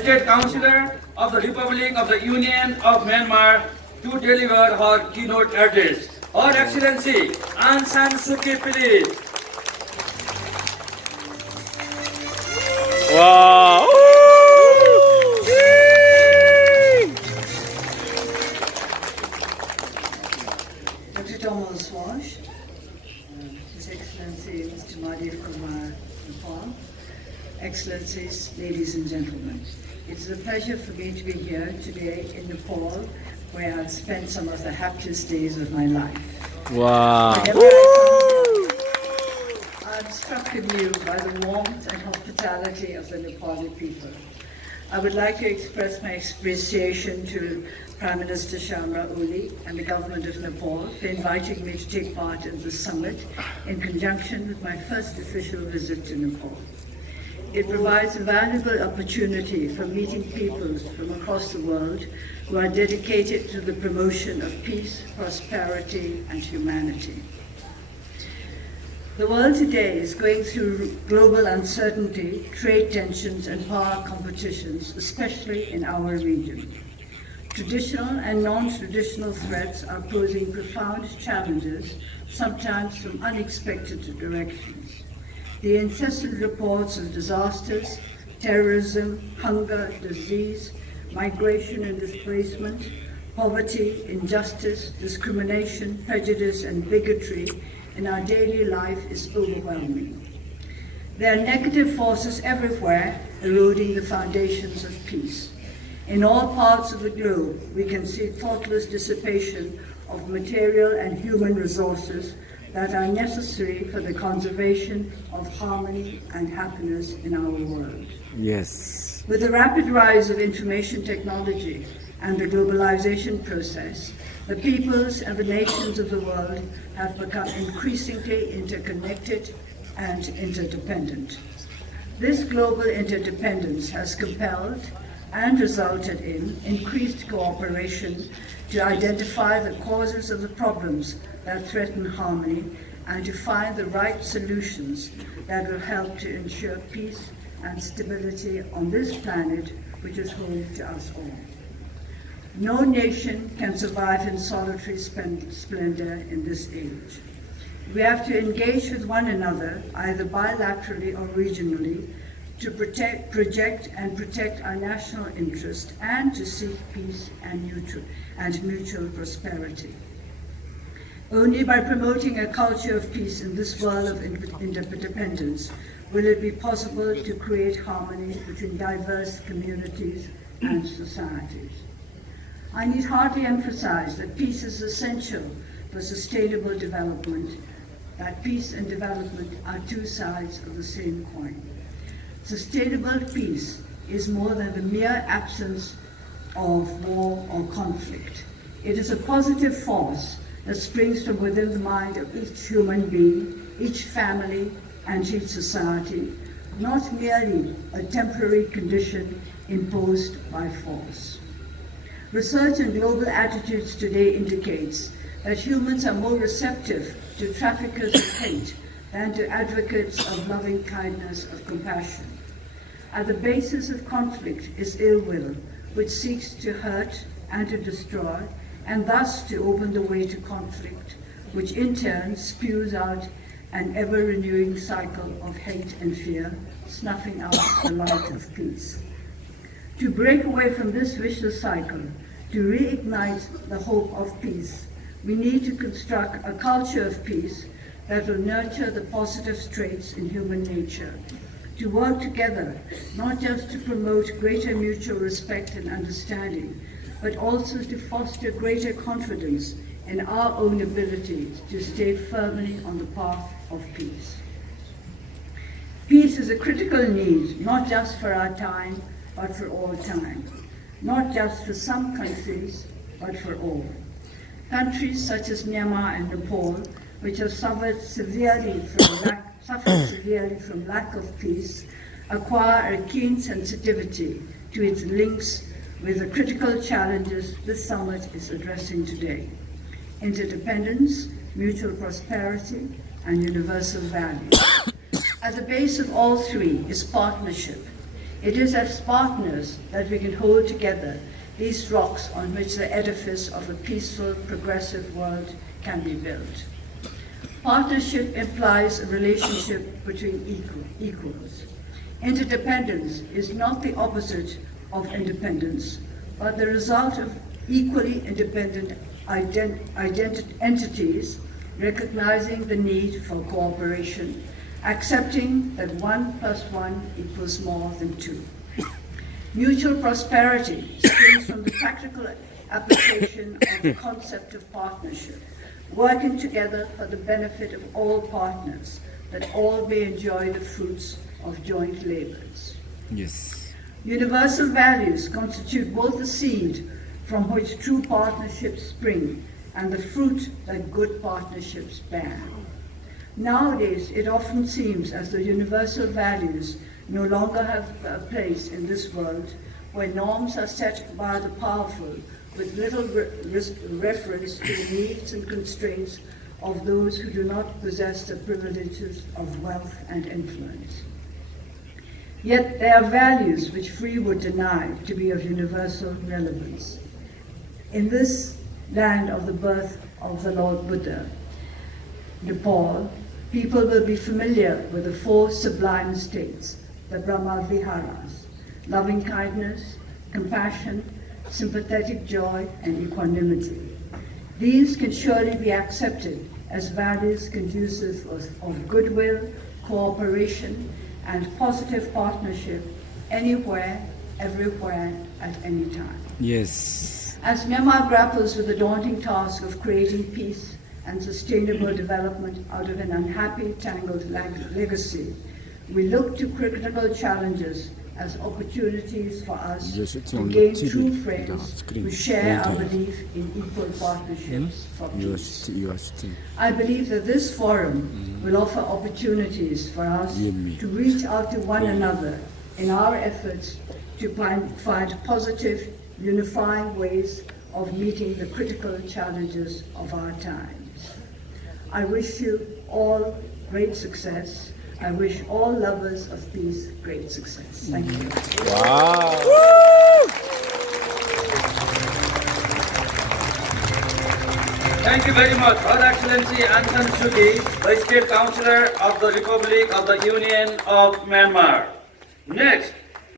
State Councillor of the Republic of the Union of Myanmar to deliver her keynote address. Her Excellency Aung San Suu Kyi, please. Wow! Dr. Thomas Walsh, His Excellency Mr. Madhav Kumar Nepal, Excellencies, ladies and gentlemen. It is a pleasure for me to be here today in Nepal, where I've spent some of the happiest days of my life. Wow! Whenever I come here, I'm struck anew by the warmth and hospitality of the Nepali people. I would like to express my appreciation to Prime Minister Sharma Oli and the Government of Nepal for inviting me to take part in this summit in conjunction with my first official visit to Nepal. It provides a valuable opportunity for meeting peoples from across the world who are dedicated to the promotion of peace, prosperity, and humanity. The world today is going through global uncertainty, trade tensions, and power competitions, especially in our region. Traditional and non-traditional threats are posing profound challenges, sometimes from unexpected directions. The incessant reports of disasters, terrorism, hunger, disease, migration and displacement, poverty, injustice, discrimination, prejudice, and bigotry in our daily life is overwhelming. There are negative forces everywhere eroding the foundations of peace. In all parts of the globe, we can see thoughtless dissipation of material and human resources that are necessary for the conservation of harmony and happiness in our world. Yes. With the rapid rise of information technology and the globalization process, the peoples and the nations of the world have become increasingly interconnected and interdependent. This global interdependence has compelled and resulted in increased cooperation to identify the causes of the problems that threaten harmony and to find the right solutions that will help to ensure peace and stability on this planet, which is home to us all. No nation can survive in solitary splendor in this age. We have to engage with one another, either bilaterally or regionally, to project and protect our national interest and to seek peace and mutual prosperity. Only by promoting a culture of peace in this world of interdependence will it be possible to create harmony between diverse communities and societies. I need hardly emphasize that peace is essential for sustainable development, that peace and development are two sides of the same coin. Sustainable peace is more than the mere absence of war or conflict. It is a positive force that springs from within the mind of each human being, each family, and each society, not merely a temporary condition imposed by force. Research in global attitudes today indicates that humans are more receptive to traffickers of hate than to advocates of loving kindness, of compassion. At the basis of conflict is ill will, which seeks to hurt and to destroy, and thus to open the way to conflict, which in turn spews out an ever-renewing cycle of hate and fear, snuffing out the light of peace. To break away from this vicious cycle, to reignite the hope of peace, we need to construct a culture of peace that will nurture the positive traits in human nature, to work together, not just to promote greater mutual respect and understanding, but also to foster greater confidence in our own ability to stay firmly on the path of peace. Peace is a critical need, not just for our time, but for all time. Not just for some countries, but for all. Countries such as Myanmar and Nepal, which have suffered severely from lack of peace, acquire a keen sensitivity to its links with the critical challenges this summit is addressing today: interdependence, mutual prosperity, and universal values. At the base of all three is partnership. It is as partners that we can hold together these rocks on which the edifice of a peaceful, progressive world can be built. Partnership implies a relationship between equals. Interdependence is not the opposite of independence, but the result of equally independent entities recognizing the need for cooperation, accepting that 1 + 1 = more than 2. Mutual prosperity springs from the practical application of the concept of partnership, working together for the benefit of all partners, that all may enjoy the fruits of joint labors. Yes. Universal values constitute both the seed from which true partnerships spring and the fruit that good partnerships bear. Nowadays, it often seems as though universal values no longer have a place in this world, where norms are set by the powerful with little reference to the needs and constraints of those who do not possess the privileges of wealth and influence. Yet there are values which free would deny to be of universal relevance. In this land of the birth of the Lord Buddha, Nepal, people will be familiar with the 4 sublime states, the Brahma Viharas: loving kindness, compassion, sympathetic joy, and equanimity. These can surely be accepted as values conducive of goodwill, cooperation, and positive partnership anywhere, everywhere, at any time. Yes. As Myanmar grapples with the daunting task of creating peace and sustainable development out of an unhappy, tangled legacy, we look to critical challenges as opportunities for us Yes, it's to on gain TV. true The friends screen. who share our Okay. belief in equal partnerships for You are peace. sitting. I believe that this forum will offer opportunities for us Yeah, me. to reach out to one another in our efforts to find positive, unifying ways of meeting the critical challenges of our times. I wish you all great success. I wish all lovers of peace great success. Thank you. Wow. Thank you very much, Her Excellency Aung San Suu Kyi, the State Councillor of the Republic of the Union of Myanmar. Next,